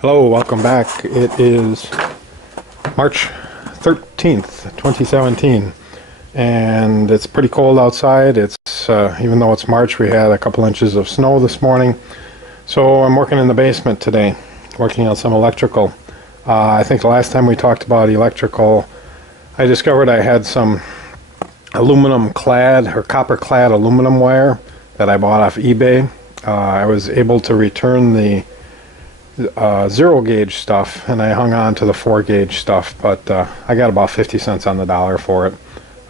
Hello, welcome back. It is March 13th, 2017, and it's pretty cold outside. It's even though it's March, we had a couple inches of snow this morning. So I'm working in the basement today, working on some electrical. I think the last time we talked about electrical, I discovered I had some aluminum clad or copper clad aluminum wire that I bought off eBay. I was able to return the 0 gauge stuff, and I hung on to the 4 gauge stuff, but I got about 50 cents on the dollar for it,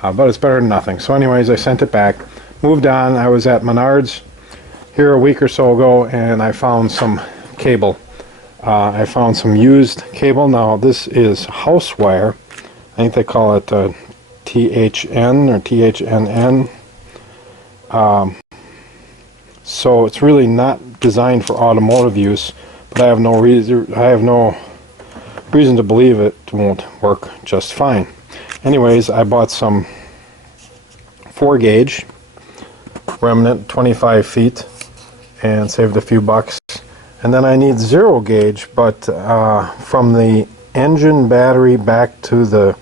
but it's better than nothing. So anyways, I sent it back, moved on. I was at Menards here a week or so ago, and I found some cable. I found some used cable. Now this is house wire. I think they call it THN or THNN. So it's really not designed for automotive use, but I have no reason to believe it won't work just fine. Anyways, I bought some 4 gauge remnant, 25 feet, and saved a few bucks. And then I need 0 gauge, but from the engine battery back to the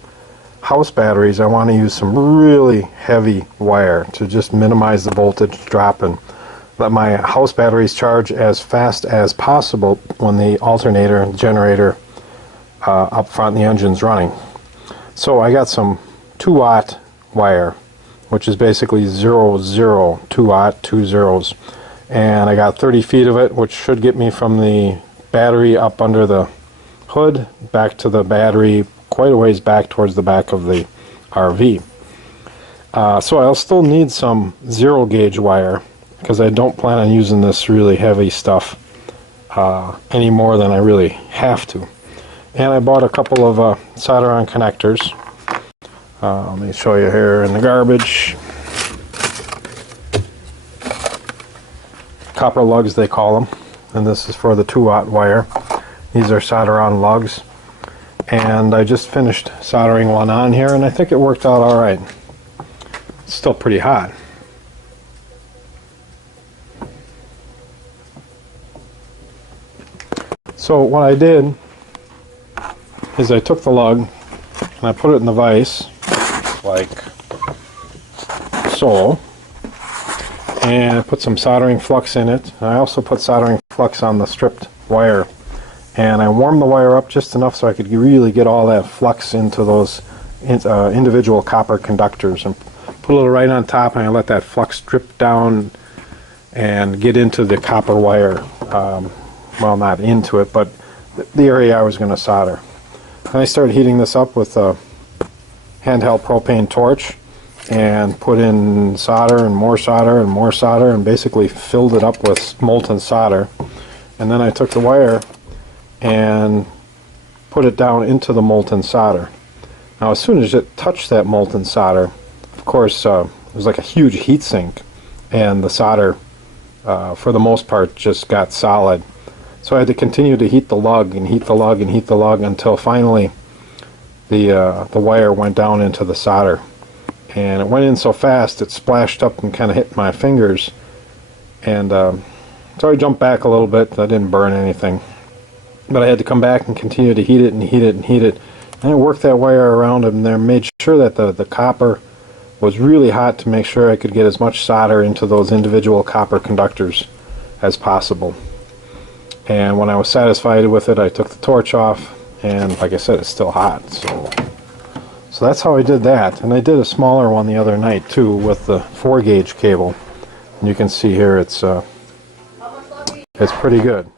house batteries, I want to use some really heavy wire to just minimize the voltage drop and let my house batteries charge as fast as possible when the alternator and generator up front in the engine's running. So I got some 2-watt wire, which is basically 0, 0, 2-watt, 2 zeros. And I got 30 feet of it, which should get me from the battery up under the hood back to the battery quite a ways back towards the back of the RV. So I'll still need some 0 gauge wire, because I don't plan on using this really heavy stuff any more than I really have to. And I bought a couple of solder-on connectors. Let me show you here in the garbage. Copper lugs, they call them. And this is for the 2-watt wire. These are solder-on lugs. And I just finished soldering one on here, and I think it worked out all right. It's still pretty hot. So what I did is I took the lug and I put it in the vise like so, and I put some soldering flux in it. And I also put soldering flux on the stripped wire, and I warmed the wire up just enough so I could really get all that flux into those individual copper conductors, and put it right on top, and I let that flux drip down and get into the copper wire. Well, not into it, but the area I was going to solder. And I started heating this up with a handheld propane torch, and put in solder and more solder and more solder, and basically filled it up with molten solder. And then I took the wire and put it down into the molten solder. Now as soon as it touched that molten solder, of course it was like a huge heat sink, and the solder for the most part just got solid. So I had to continue to heat the lug and heat the lug and heat the lug until finally the wire went down into the solder. And it went in so fast it splashed up and kind of hit my fingers. And so I jumped back a little bit. I didn't burn anything. But I had to come back and continue to heat it and heat it and heat it. And I worked that wire around and there, made sure that the copper was really hot to make sure I could get as much solder into those individual copper conductors as possible. And when I was satisfied with it, I took the torch off, and like I said, it's still hot. So that's how I did that. And I did a smaller one the other night too with the 4 gauge cable. And you can see here it's pretty good.